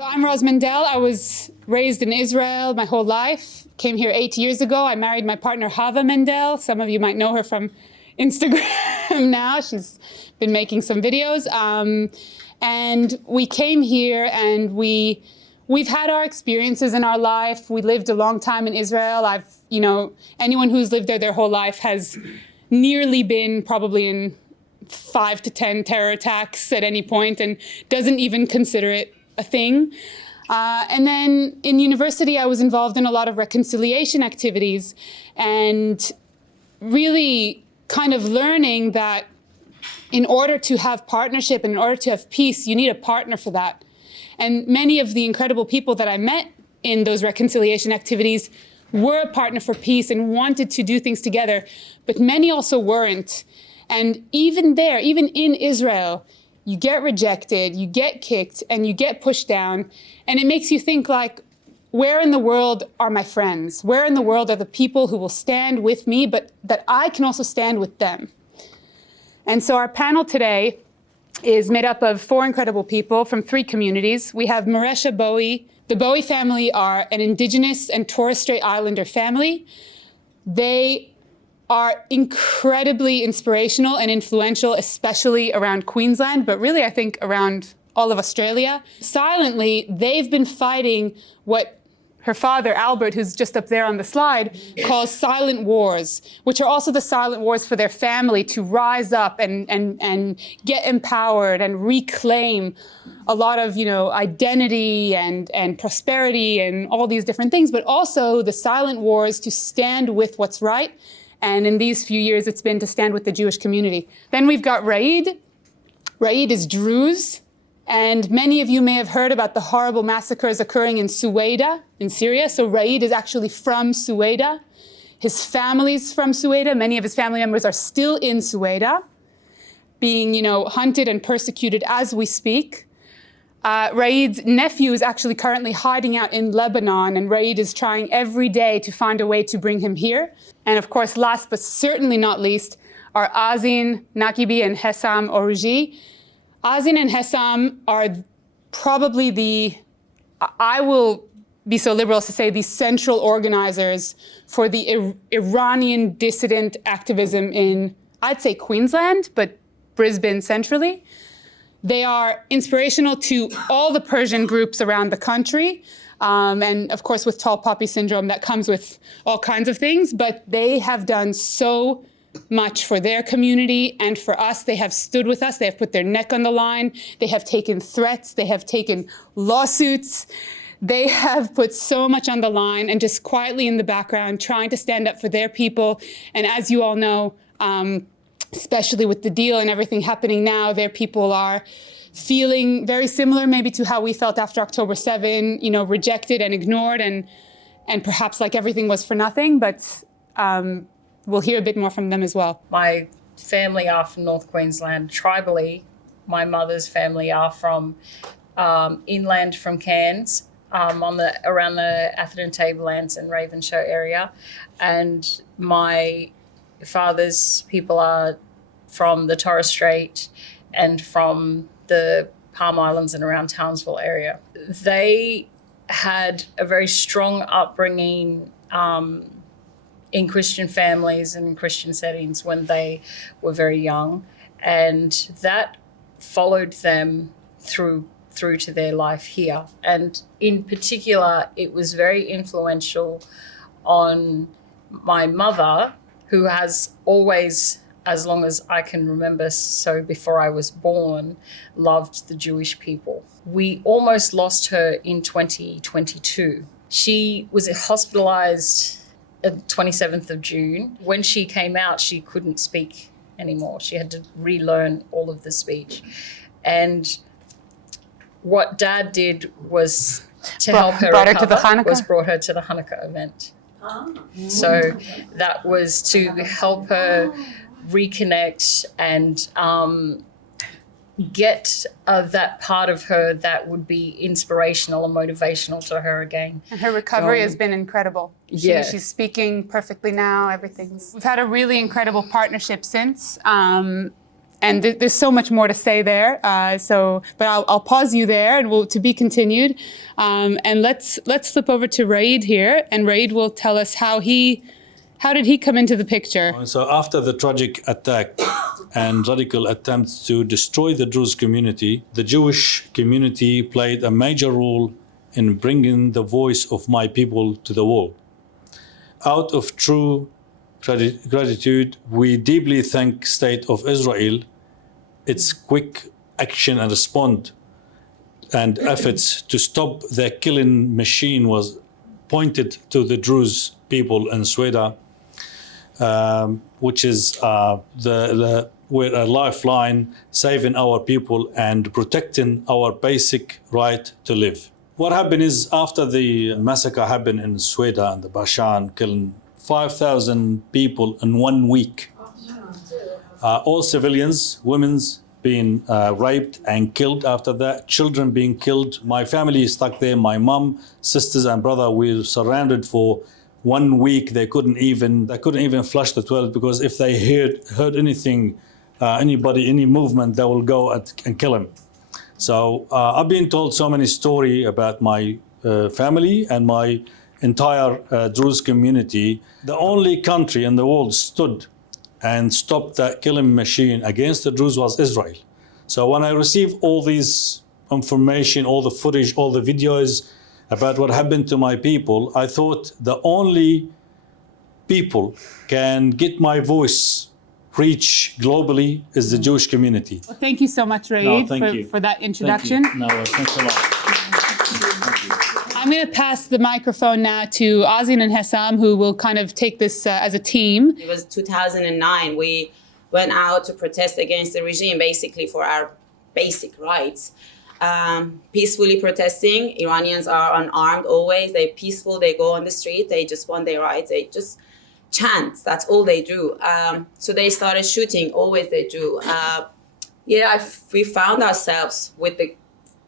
So I'm Roz Mendelle. I was raised in Israel my whole life. Came here 8 years ago. I married my partner, Hava Mendelle. Some of you might know her from Instagram now. She's been making some videos. And we came here and we've had our experiences in our life. We lived a long time in Israel. Anyone who's lived there their whole life has nearly been probably in 5 to 10 terror attacks at any point and doesn't even consider it a thing. And then in university, I was involved in a lot of reconciliation activities and really kind of learning that in order to have partnership and in order to have peace, you need a partner for that. And many of the incredible people that I met in those reconciliation activities were a partner for peace and wanted to do things together, but many also weren't. And even there, even in Israel, you get rejected, you get kicked, and you get pushed down. And it makes you think like, where in the world are my friends? Where in the world are the people who will stand with me, but that I can also stand with them? And so our panel today is made up of 4 incredible people from 3 communities. We have Mareshah Bowie. The Bowie family are an Indigenous and Torres Strait Islander family. They are incredibly inspirational and influential, especially around Queensland, but really I think around all of Australia. Silently, they've been fighting what her father, Albert, who's just up there on the slide, calls silent wars, which are also the silent wars for their family to rise up and get empowered and reclaim a lot of, identity and prosperity and all these different things, but also the silent wars to stand with what's right. And in these few years, it's been to stand with the Jewish community. Then we've got Raied. Raied is Druze. And many of you may have heard about the horrible massacres occurring in Suwaida in Syria. So Raied is actually from Suwaida. His family's from Suwaida. Many of his family members are still in Suwaida, being, hunted and persecuted as we speak. Raid's nephew is actually currently hiding out in Lebanon, and Raid is trying every day to find a way to bring him here. And of course, last but certainly not least, are Azin, Naghibi, and Hesam Orouji. Azin and Hesam are probably I will be so liberal as to say, the central organizers for the Iranian dissident activism in, I'd say Queensland, but Brisbane centrally. They are inspirational to all the Persian groups around the country. And of course, with tall poppy syndrome, that comes with all kinds of things. But they have done so much for their community and for us. They have stood with us. They have put their neck on the line. They have taken threats. They have taken lawsuits. They have put so much on the line and just quietly in the background trying to stand up for their people. And as you all know, especially with the deal and everything happening now, their people are feeling very similar maybe to how we felt after October 7, rejected and ignored and perhaps like everything was for nothing, but we'll hear a bit more from them as well. My family are from North Queensland. Tribally, my mother's family are from inland from Cairns, around the Atherton Tablelands and Ravenshoe area. And my father's people are from the Torres Strait and from the Palm Islands and around Townsville area. They had a very strong upbringing in Christian families and in Christian settings when they were very young, and that followed them through to their life here. And in particular, it was very influential on my mother, who has always, as long as I can remember, so before I was born, loved the Jewish people. We almost lost her in 2022. She was hospitalized at 27th of June. When she came out, she couldn't speak anymore. She had to relearn all of the speech. And what Dad did was to help her brought recover, her to the Hanukkah? was brought her to the Hanukkah event. So that was to help her reconnect and get that part of her that would be inspirational and motivational to her again. And her recovery has been incredible. She's speaking perfectly now, we've had a really incredible partnership since. And there's so much more to say there. But I'll pause you there, and we'll to be continued. And let's flip over to Raied here, and Raied will tell us how did he come into the picture? So after the tragic attack and radical attempts to destroy the Druze community, the Jewish community played a major role in bringing the voice of my people to the world. Out of true gratitude, we deeply thank State of Israel, its quick action and response and efforts to stop the killing machine was pointed to the Druze people in Sweden, which is we're a lifeline, saving our people and protecting our basic right to live. What happened is, after the massacre happened in Sweden and the Bashan, killing 5,000 people in 1 week, all civilians, women's being raped and killed after that, children being killed. My family is stuck there. My mom, sisters, and brother were surrounded for 1 week. They couldn't even flush the toilet, because if they heard anything, anybody, any movement, they will go and kill him. So I've been told so many stories about my family and my entire Druze community. The only country in the world stood and stopped that killing machine against the Druze was Israel. So when I received all this information, all the footage, all the videos about what happened to my people, I thought the only people can get my voice reach globally is the Jewish community. Well, thank you so much, Raied, for that introduction. No, thanks a lot. I'm going to pass the microphone now to Azin and Hesam, who will kind of take this as a team. It was 2009. We went out to protest against the regime, basically for our basic rights. Peacefully protesting. Iranians are unarmed always. They're peaceful. They go on the street. They just want their rights. They just chant. That's all they do. So they started shooting. Always they do. We found ourselves with the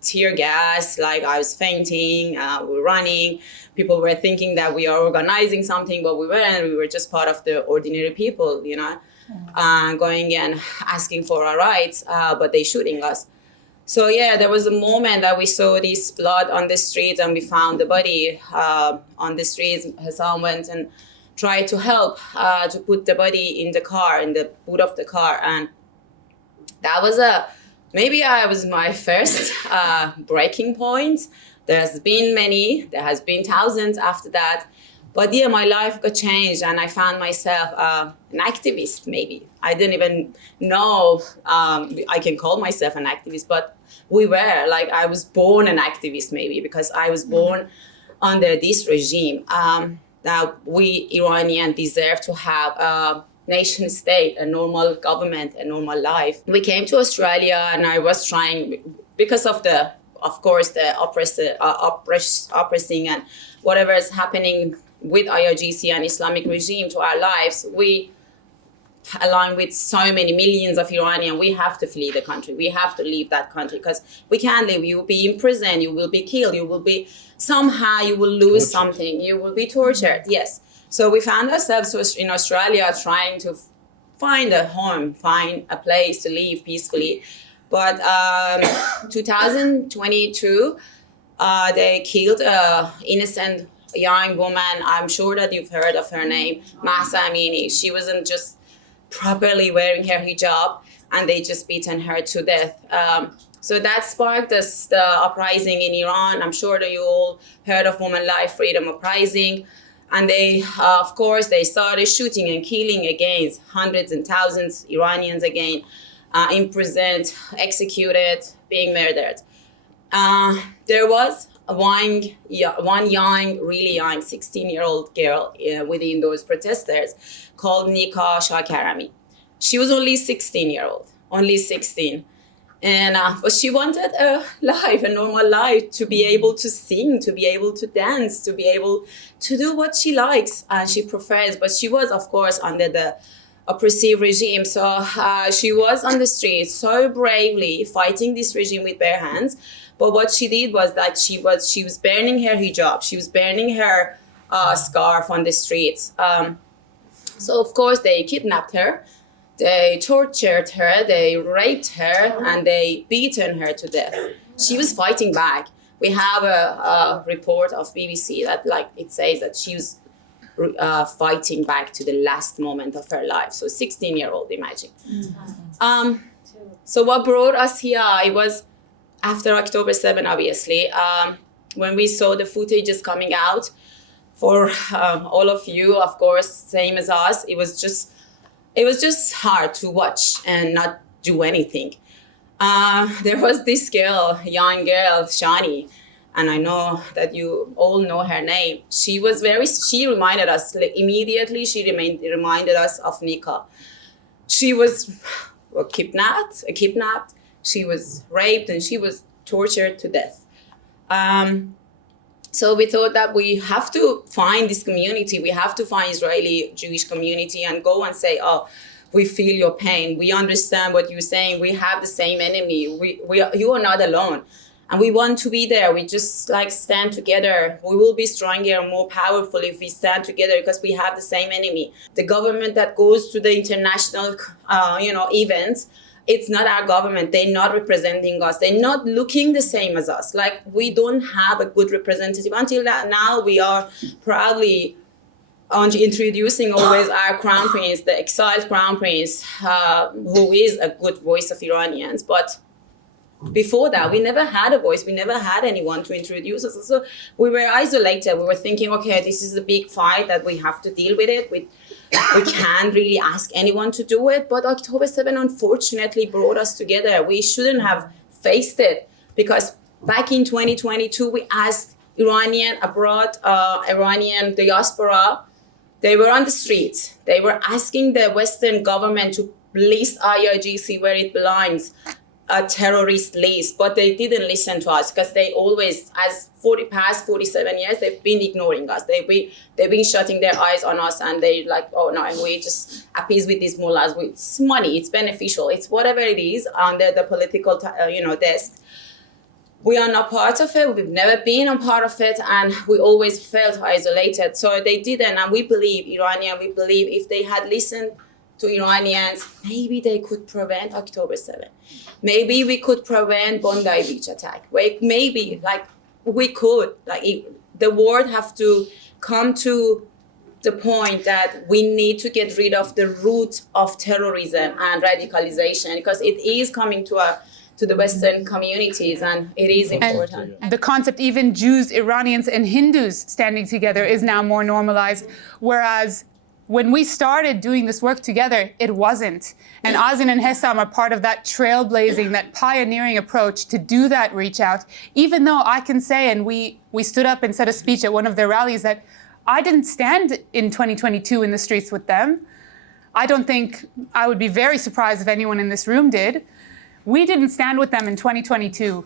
tear gas. Like, I was fainting. We were running. People were thinking that we are organizing something, but we weren't. We were just part of the ordinary people, going and asking for our rights, but they shooting us. So there was a moment that we saw this blood on the streets, and we found the body on the streets. Hesam went and tried to help to put the body in the car, in the boot of the car. And that was my first breaking point. There has been many, there has been thousands after that. But my life got changed, and I found myself an activist, maybe. I didn't even know I can call myself an activist, but I was born an activist, maybe, because I was born under this regime. That we Iranians deserve to have a nation state, a normal government, a normal life. We came to Australia, and I was trying, because of the oppressing and whatever is happening with IRGC and Islamic regime to our lives, we, along with so many millions of Iranians, we have to flee the country. We have to leave that country, because we can't live. You will be in prison, you will be killed, you will lose something, you will be tortured, yes. So we found ourselves in Australia trying to find a home, find a place to live peacefully. But 2022, they killed an innocent young woman. I'm sure that you've heard of her name, Mareshah. She wasn't just properly wearing her hijab, and they just beaten her to death. So that sparked the uprising in Iran. I'm sure that you all heard of Women Life Freedom Uprising. And they started shooting and killing against hundreds and thousands Iranians again, imprisoned, executed, being murdered. There was one young, really young 16-year-old girl within those protesters called Nika Shakarami. She was only 16-year-old, only 16. And but she wanted a normal life, to be able to sing, to be able to dance, to be able to do what she likes and she prefers. But she was, of course, under the oppressive regime. So she was on the streets so bravely fighting this regime with bare hands. But what she did was that she was burning her hijab. She was burning her scarf on the streets. So, of course, they kidnapped her. They tortured her, they raped her, and they beaten her to death. She was fighting back. We have a report of BBC that it says that she was fighting back to the last moment of her life. So 16-year-old, imagine. So what brought us here, it was after October 7, obviously, when we saw the footages coming out. For all of you, of course, same as us, it was just hard to watch and not do anything. There was this girl, young girl, Shani, and I know that you all know her name. She reminded us, immediately she reminded us of Nika. She was kidnapped, she was raped, and she was tortured to death. So we thought that we have to find this community. We have to find Israeli Jewish community and go and say, oh, we feel your pain. We understand what you're saying. We have the same enemy. You are not alone. And we want to be there. We just stand together. We will be stronger and more powerful if we stand together because we have the same enemy. The government that goes to the international, events, it's not our government. They're not representing us. They're not looking the same as us. We don't have a good representative. Until now, we are proudly introducing always our crown prince, the exiled crown prince, who is a good voice of Iranians. But before that, we never had a voice. We never had anyone to introduce us. So we were isolated. We were thinking, okay, this is a big fight that we have to deal with it. We can't really ask anyone to do it. But October 7, unfortunately, brought us together. We shouldn't have faced it because back in 2022, we asked Iranian abroad, Iranian diaspora. They were on the streets. They were asking the Western government to list IRGC where it belongs, a terrorist list, but they didn't listen to us because they always, past 47 years, they've been ignoring us. They've been shutting their eyes on us, and they oh no, we just appease with these mullahs. It's money, it's beneficial, it's whatever it is under the political, desk. We are not part of it. We've never been a part of it, and we always felt isolated. So they didn't, and we believe if they had listened to Iranians, maybe they could prevent October 7. Maybe we could prevent Bondi Beach attack. Maybe we could. The world have to come to the point that we need to get rid of the root of terrorism and radicalization because it is coming to the Western communities, and it is important. And the concept, even Jews, Iranians, and Hindus standing together is now more normalized, whereas when we started doing this work together, it wasn't. And Azin and Hesam are part of that trailblazing, that pioneering approach to do that reach out, even though I can say, and we stood up and said a speech at one of their rallies, that I didn't stand in 2022 in the streets with them. I don't think, I would be very surprised if anyone in this room did. We didn't stand with them in 2022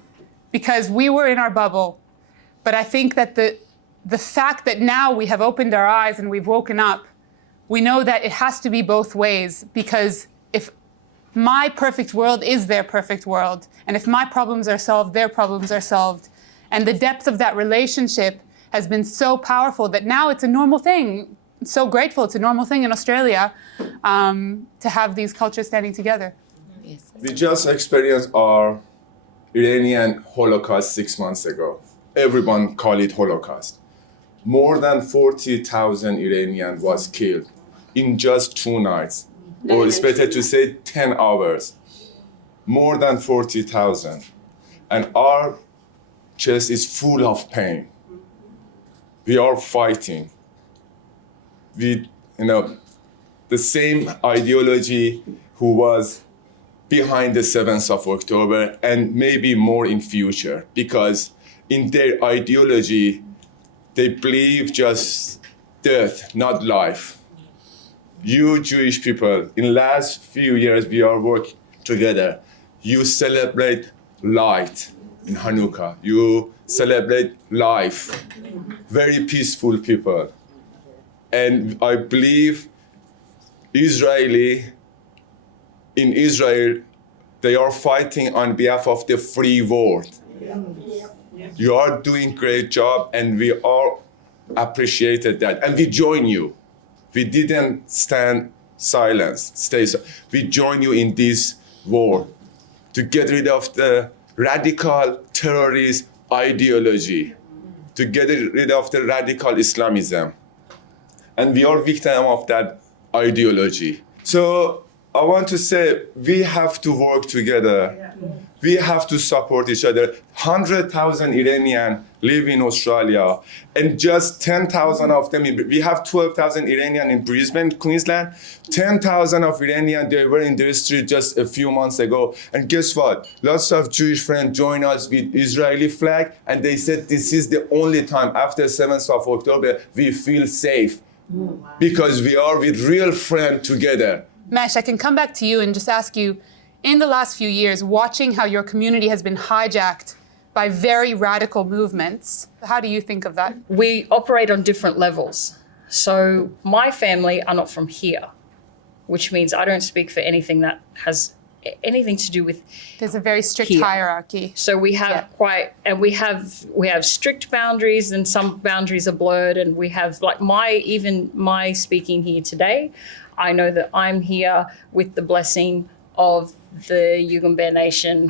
because we were in our bubble. But I think that the fact that now we have opened our eyes and we've woken up, we know that it has to be both ways, because if my perfect world is their perfect world, and if my problems are solved, their problems are solved, and the depth of that relationship has been so powerful that now it's a normal thing. So grateful it's a normal thing in Australia to have these cultures standing together. Yes. We just experienced our Iranian Holocaust 6 months ago. Everyone call it Holocaust. More than 40,000 Iranians was killed in just 2 nights, or it's better to say 10 hours. More than 40,000. And our chest is full of pain. We are fighting. The same ideology who was behind the 7th of October, and maybe more in future, because in their ideology, they believe just death, not life. You Jewish people, in last few years we are working together. You celebrate light in Hanukkah. You celebrate life. Very peaceful people. And I believe in Israel, they are fighting on behalf of the free world. You are doing great job, and we all appreciated that. And we join you. We didn't stand silence. We join you in this war to get rid of the radical terrorist ideology, to get rid of the radical Islamism. And we are victim of that ideology. So I want to say we have to work together. We have to support each other. 100,000 Iranians live in Australia, and just 10,000 of them, we have 12,000 Iranians in Brisbane, Queensland. 10,000 of Iranians, they were in the street just a few months ago. And guess what? Lots of Jewish friends joined us with Israeli flag, and they said this is the only time after 7th of October we feel safe because we are with real friends together. Mesh, I can come back to you and just ask you, in the last few years, watching how your community has been hijacked by very radical movements, how do you think of that? We operate on different levels. So my family are not from here, which means I don't speak for anything that has anything to do with. There's a very strict here. hierarchy. So we have we have strict boundaries, and some boundaries are blurred, and we have like my speaking here today. I know that I'm here with the blessing of the Yugambeh Nation,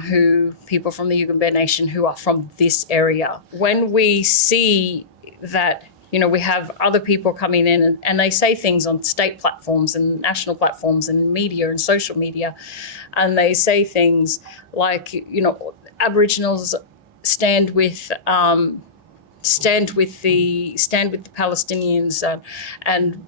people from the Yugambeh Nation who are from this area. When we see that, we have other people coming in and they say things on state platforms and national platforms and media and social media, and they say things like, Aboriginals stand with the Palestinians, and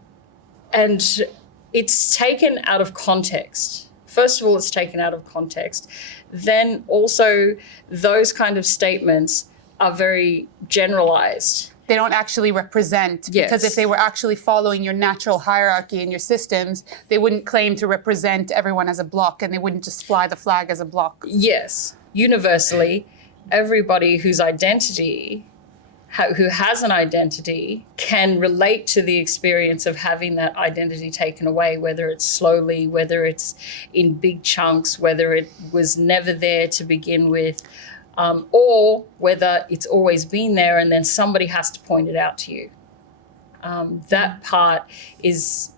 it's taken out of context. First of all, it's taken out of context. Then also those kind of statements are very generalized. They don't actually represent, because if they were actually following your natural hierarchy and your systems, they wouldn't claim to represent everyone as a bloc, and they wouldn't just fly the flag as a bloc. Yes, universally, everybody who has an identity can relate to the experience of having that identity taken away, whether it's slowly, whether it's in big chunks, whether it was never there to begin with, or whether it's always been there and then somebody has to point it out to you. That part is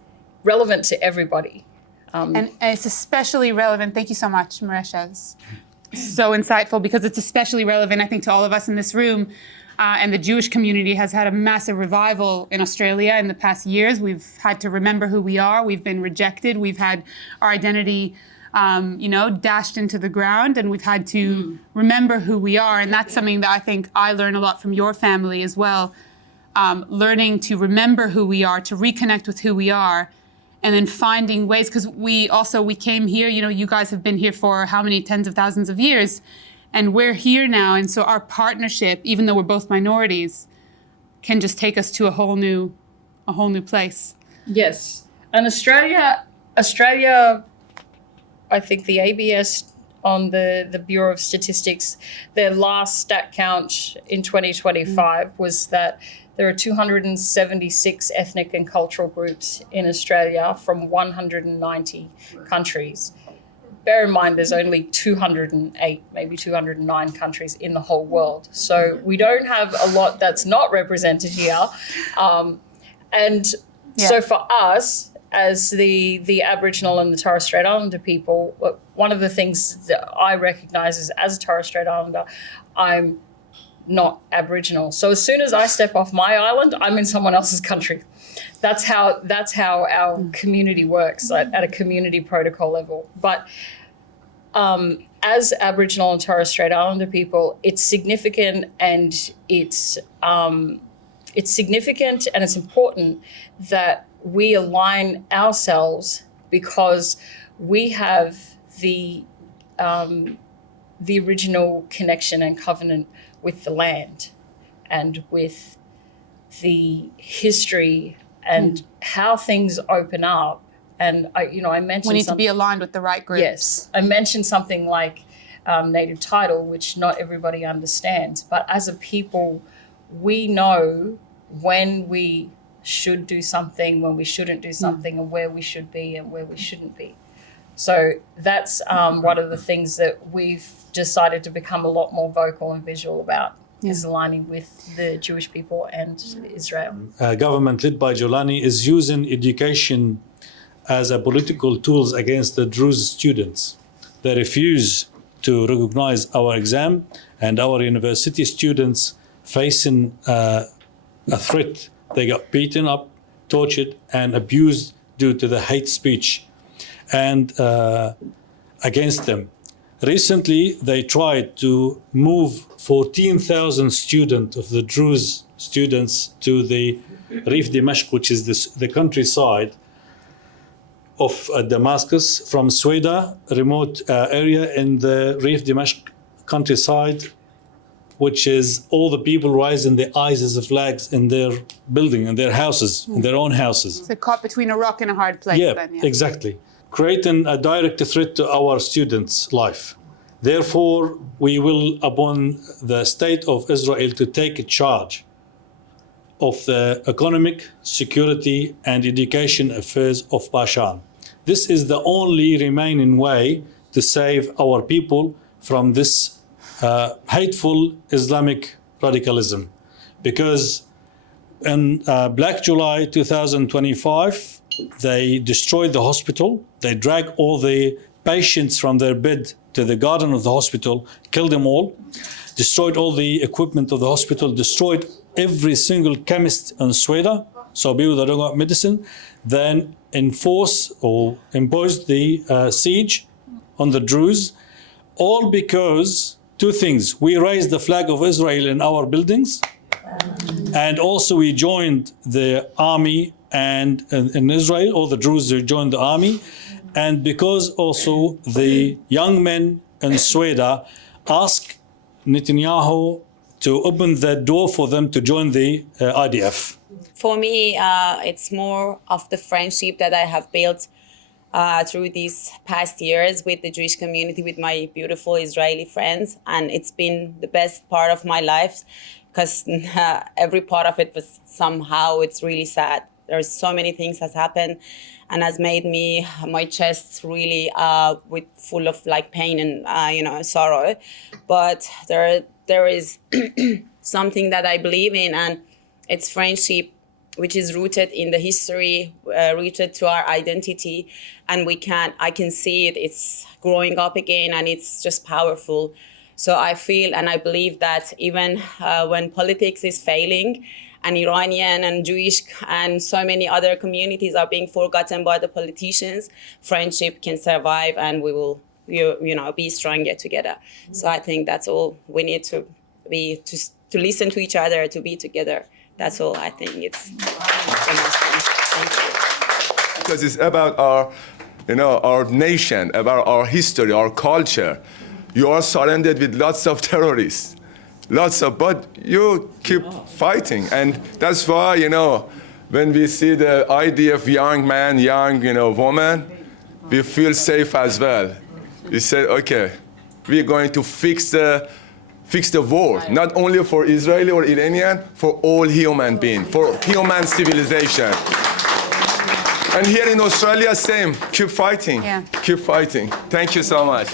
relevant to everybody. And it's especially relevant, thank you so much, Mareshah. It's so insightful, because it's especially relevant, I think, to all of us in this room. And the Jewish community has had a massive revival in Australia in the past years. We've had to remember who we are. We've been rejected. We've had our identity, dashed into the ground, and we've had to remember who we are. And that's something that I think I learn a lot from your family as well. Learning to remember who we are, to reconnect with who we are, and then finding ways, because we came here, you guys have been here for how many tens of thousands of years. And we're here now, and so our partnership, even though we're both minorities, can just take us to a whole new place. Yes, and Australia, I think the ABS on the Bureau of Statistics, their last stat count in 2025 was that there are 276 ethnic and cultural groups in Australia from 190 countries. Bear in mind, there's only 208, maybe 209 countries in the whole world. So we don't have a lot that's not represented here. So for us, as the Aboriginal and the Torres Strait Islander people, one of the things that I recognise is, as a Torres Strait Islander, I'm not Aboriginal. So as soon as I step off my island, I'm in someone else's country. That's how our community works at a community protocol level. But as Aboriginal and Torres Strait Islander people, it's significant and it's important that we align ourselves, because we have the original connection and covenant with the land and with the history and how things open up. And I mentioned we need to be aligned with the right groups. Yes, I mentioned something like native title, which not everybody understands. But as a people, we know when we should do something, when we shouldn't do something, and where we should be and where we shouldn't be. So that's one of the things that we've decided to become a lot more vocal and visual about. Is aligning with the Jewish people and Israel. Government led by Jolani is using education as a political tools against the Druze students. They refuse to recognize our exam, and our university students facing a threat. They got beaten up, tortured, and abused due to the hate speech and against them. Recently, they tried to move 14,000 students of the Druze students to the Rif Dimashq, which is the countryside of Damascus, from Sweda, a remote area in the Rif Dimashq countryside, which is all the people raising the eyes as flags in their building, in their houses, in their own houses. It's a caught between a rock and a hard place. Yeah, then, exactly. Creating a direct threat to our students' life. Therefore, we will, upon the state of Israel to take charge of the economic, security, and education affairs of Bashan. This is the only remaining way to save our people from this hateful Islamic radicalism. Because in Black July 2025, they destroyed the hospital. They dragged all the patients from their bed to the garden of the hospital, killed them all, destroyed all the equipment of the hospital, destroyed every single chemist in Sweden, so people that don't got medicine, then enforced or imposed the siege on the Druze, all because two things. We raised the flag of Israel in our buildings, and also we joined the army and in Israel, all the Druze joined the army, and because also the young men in Sweden asked Netanyahu to open the door for them to join the IDF. For me, it's more of the friendship that I have built through these past years with the Jewish community, with my beautiful Israeli friends. And it's been the best part of my life because every part of it was somehow, it's really sad. There's so many things has happened and has made me, my chest really with full of like pain and, sorrow. But there is something that I believe in, and it's friendship, which is rooted in the history, rooted to our identity. And I can see it, it's growing up again, and it's just powerful. So I feel and I believe that even when politics is failing, and Iranian and Jewish and so many other communities are being forgotten by the politicians, friendship can survive, and we will, be stronger together. So I think that's all we need to be, to listen to each other, to be together. That's all I think it's the most thing. Thank you. Because it's about our nation, about our history, our culture. You are surrounded with lots of terrorists. But you keep fighting. And that's why, when we see the idea of young man, young, woman, we feel safe as well. We say, okay, we're going to fix the world, not only for Israeli or Iranian, for all human beings, for human civilization. And here in Australia, same, keep fighting, keep fighting. Thank you so much.